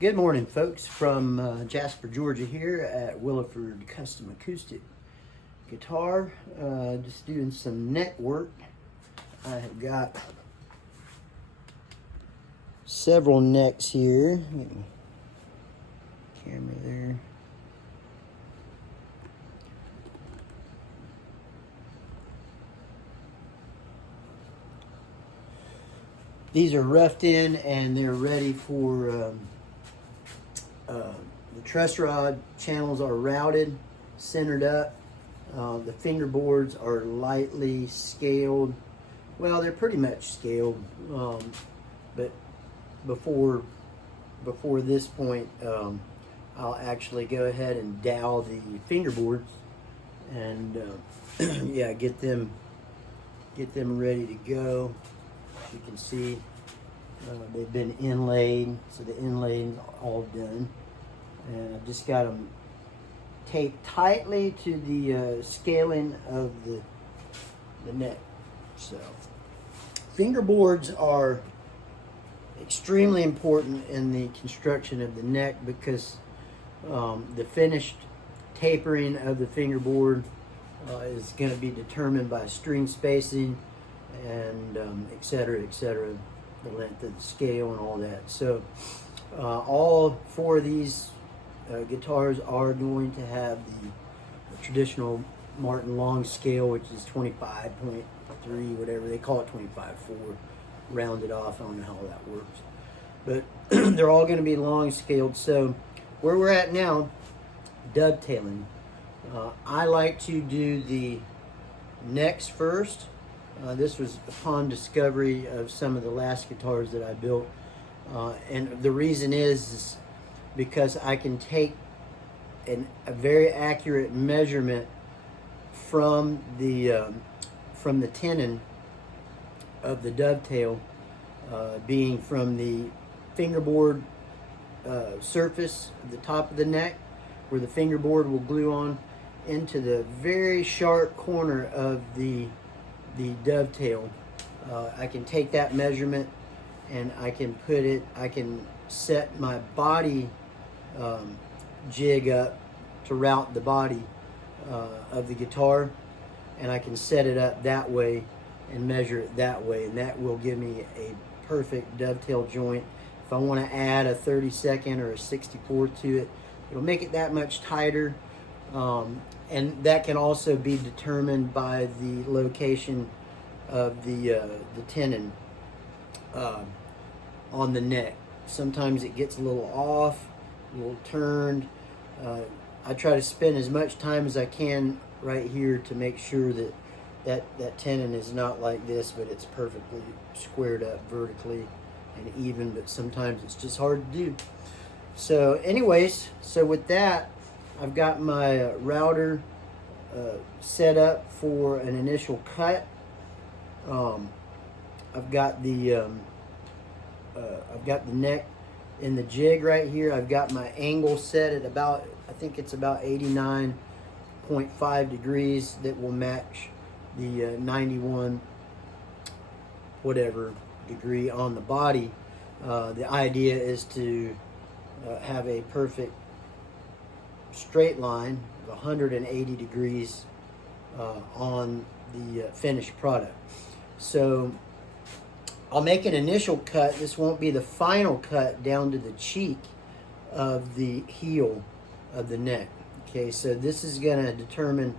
Good morning, folks, from Jasper, Georgia here at Williford Custom Acoustic Guitar. Just doing some neck work. I have got several necks here. Camera there. These are roughed in and they're ready for the truss rod channels are routed, centered up. The fingerboards are lightly scaled. Well, they're pretty much scaled, but before this point, I'll actually go ahead and dowel the fingerboards and yeah, get them ready to go. As you can see, they've been inlaid, so the inlaying's all done. And I've just got them taped tightly to the scaling of the neck. So, fingerboards are extremely important in the construction of the neck because the finished tapering of the fingerboard is going to be determined by string spacing and etc., the length of the scale and all that. So all four of these guitars are going to have the traditional Martin long scale, which is 25.3, whatever they call it, 25.4 rounded off. I don't know how that works, but they're all going to be long scaled. So where we're at now, dovetailing, I like to do the necks first. This was upon discovery of some of the last guitars that I built, and the reason is because I can take a very accurate measurement from the tenon of the dovetail, being from the fingerboard surface at the top of the neck, where the fingerboard will glue on, into the very sharp corner of the dovetail. I can take that measurement and I can set my body jig up to route the body of the guitar, and I can set it up that way and measure it that way, and that will give me a perfect dovetail joint. If I want to add a 32nd or a 64th to it, it'll make it that much tighter. And that can also be determined by the location of the tenon on the neck. Sometimes it gets a little off, a little turned. I try to spend as much time as I can right here to make sure that tenon is not like this, but it's perfectly squared up vertically and even, but sometimes it's just hard to do. So anyways, so with that, I've got my router set up for an initial cut. I've got the neck in the jig right here. I've got my angle set at about, I think it's about 89.5 degrees, that will match the 91 whatever degree on the body. The idea is to have a perfect straight line of 180 degrees on the finished product. So I'll make an initial cut. This won't be the final cut down to the cheek of the heel of the neck. Okay, so this is going to determine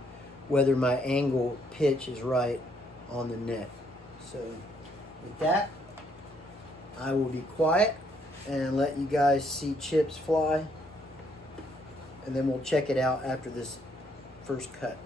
whether my angle pitch is right on the neck. So with that, I will be quiet and let you guys see chips fly, and then we'll check it out after this first cut.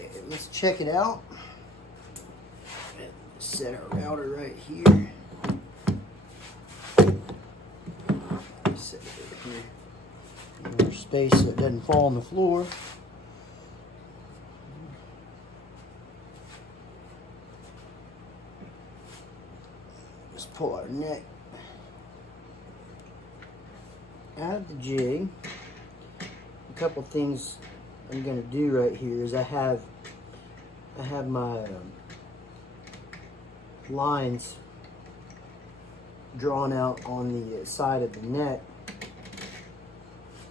Okay, let's check it out. Set our router right here. Set it over here. More space so it doesn't fall on the floor. Let's pull our neck out of the jig. A couple things I'm going to do right here is I have my lines drawn out on the side of the neck.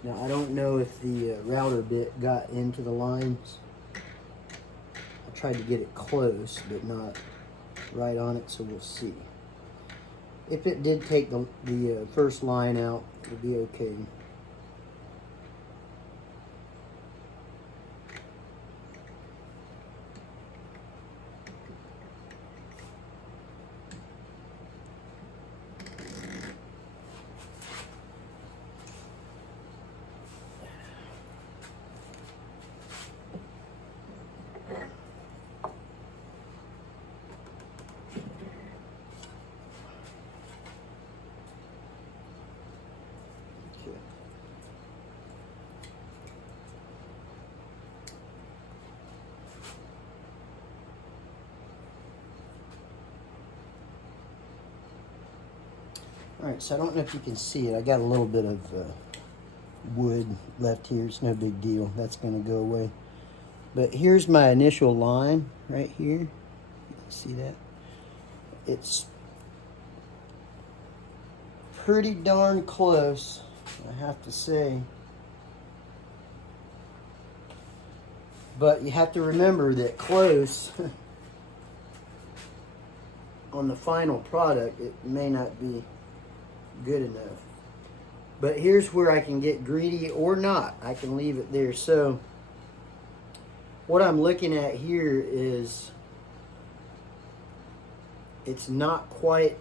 Now I don't know if the router bit got into the lines. I tried to get it close, but not right on it, so we'll see. If it did take the first line out, it'll be okay. Alright, so I don't know if you can see it. I got a little bit of wood left here. It's no big deal. That's going to go away. But here's my initial line right here. See that? It's pretty darn close, I have to say. But you have to remember that close on the final product, it may not be good enough. But here's where I can get greedy or not. I can leave it there. So what I'm looking at here is it's not quite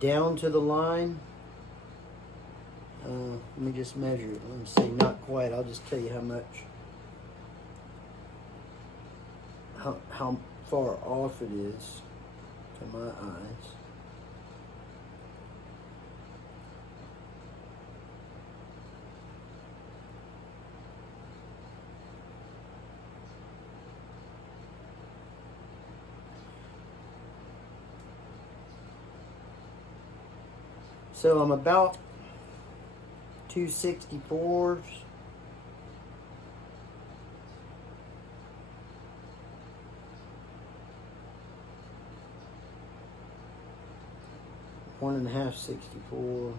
down to the line. Let me just measure it. Let me see, not quite. I'll just tell you how much, how far off it is to my eyes. So I'm about 264s. One and a half 64.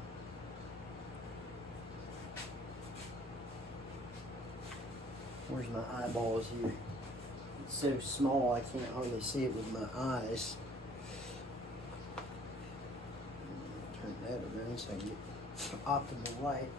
Where's my eyeballs here? It's so small I can't hardly see it with my eyes. Turn that around so I get optimal light.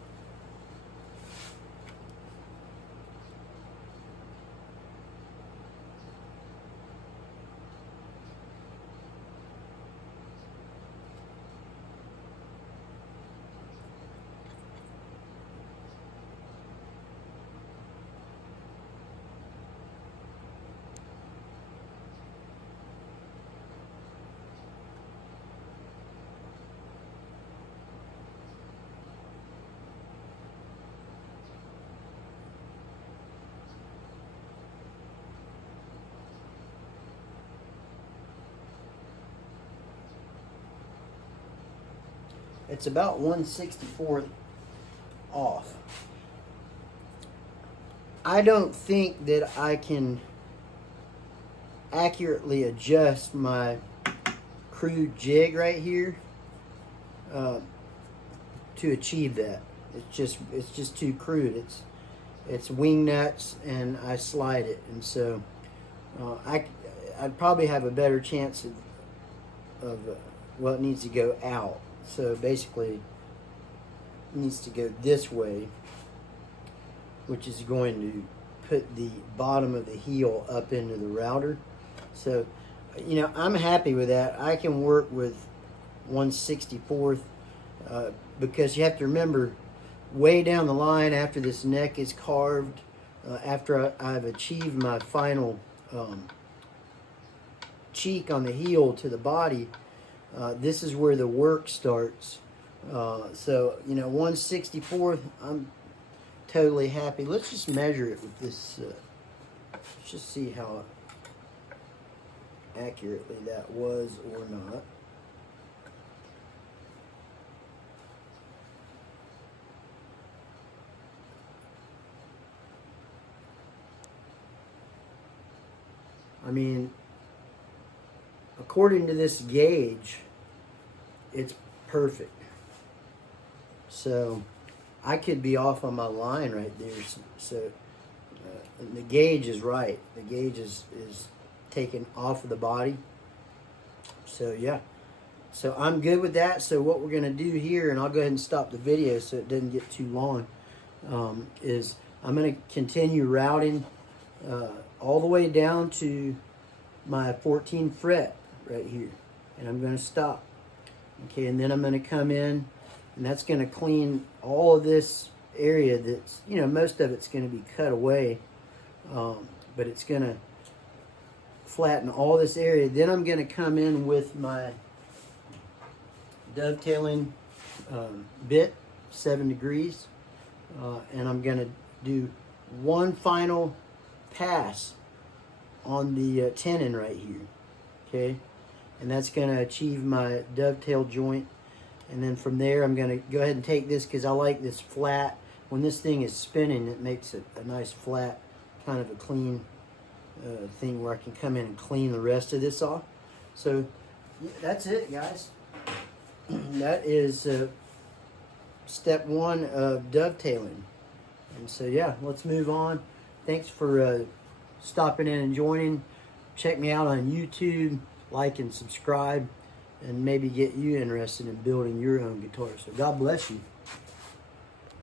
It's about 1/64 off. I don't think that I can accurately adjust my crude jig right here to achieve that. It's just too crude. It's wing nuts, and I slide it, and so I'd probably have a better chance of well, it needs to go out. So basically, it needs to go this way, which is going to put the bottom of the heel up into the router. So, you know, I'm happy with that. I can work with 1/64 because you have to remember, way down the line after this neck is carved, after I've achieved my final cheek on the heel to the body, this is where the work starts. So, you know, 1/64, I'm totally happy. Let's just measure it with this. Let's just see how accurately that was or not. I mean, according to this gauge, it's perfect. So I could be off on my line right there. So the gauge is right. The gauge is taken off of the body. So yeah. So I'm good with that. So what we're going to do here, and I'll go ahead and stop the video so it doesn't get too long, is I'm going to continue routing all the way down to my 14th fret right here. And I'm going to stop. Okay, and then I'm going to come in, and that's going to clean all of this area that's, you know, most of it's going to be cut away, but it's going to flatten all this area. Then I'm going to come in with my dovetailing bit, 7 degrees, and I'm going to do one final pass on the tenon right here, okay? And that's going to achieve my dovetail joint. And then from there, I'm going to go ahead and take this, because I like this flat. When this thing is spinning, it makes it a nice flat, kind of a clean thing where I can come in and clean the rest of this off. So yeah, that's it, guys. That is step 1 of dovetailing. And so yeah, let's move on. Thanks for stopping in and joining. Check me out on YouTube, like and subscribe, and maybe get you interested in building your own guitar. So God bless you.